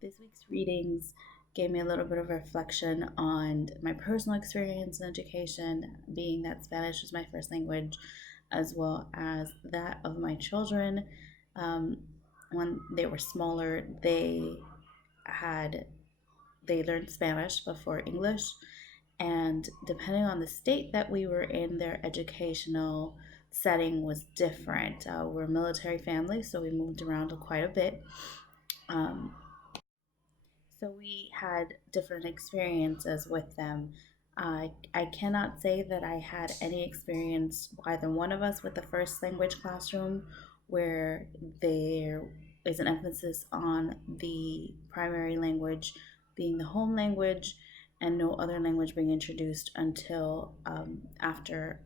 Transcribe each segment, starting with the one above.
This week's readings gave me a little bit of reflection on my personal experience in education, being that Spanish was my first language, as well as that of my children. Um, when they were smaller, had they learned Spanish before English, and depending on the state that we were in, their educational setting was different. We're a military family, so we moved around quite a bit. Um, So we had different experiences with them. I cannot say that I had any experience, either one of us, with the first language classroom where there is an emphasis on the primary language being the home language and no other language being introduced until after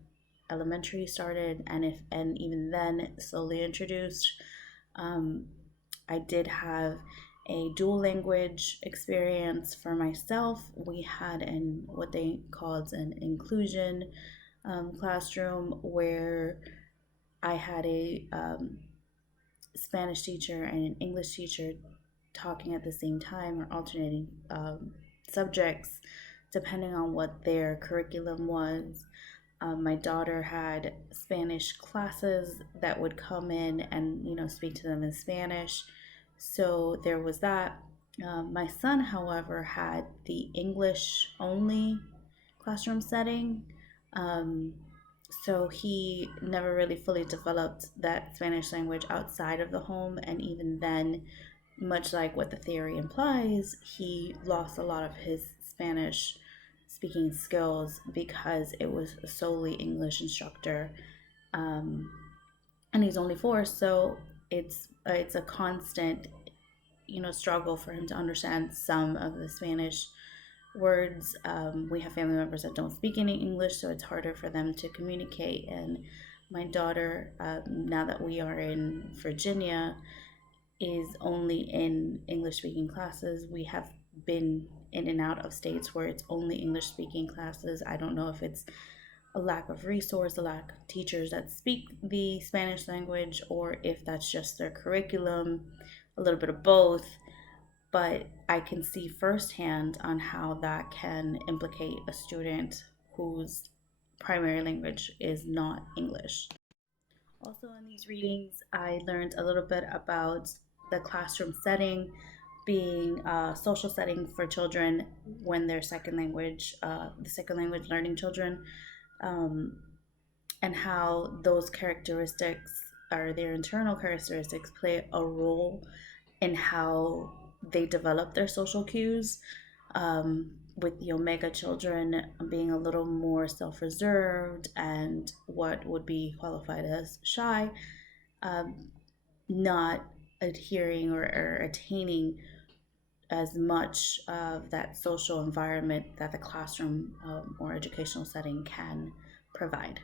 elementary started, and even then slowly introduced. Um, I did have a dual language experience for myself. We had an what they called an inclusion classroom where I had a Spanish teacher and an English teacher talking at the same time or alternating subjects depending on what their curriculum was. My daughter had Spanish classes that would come in and speak to them in Spanish. So there was that. My son, however, had the English only classroom setting. Um, so he never really fully developed that Spanish language outside of the home. And even then, much like what the theory implies, he lost a lot of his Spanish speaking skills because it was a solely English instructor. Um, and he's only four, so it's a constant struggle for him to understand some of the Spanish words. We have family members that don't speak any English, so it's harder for them to communicate. And my daughter, now that we are in Virginia, is only in English speaking classes. We have been in and out of states where it's only English speaking classes. I don't know if it's a lack of resource, a lack of teachers that speak the Spanish language, or if that's just their curriculum, a little bit of both. But I can see firsthand on how that can implicate a student whose primary language is not English. Also, in these readings, I learned a little bit about the classroom setting being a social setting for children when they're the second language learning children, um, and how those characteristics or their internal characteristics play a role in how they develop their social cues. With the Omega children being a little more self reserved and what would be qualified as shy, um, not adhering or attaining as much of that social environment that the classroom or educational setting can provide.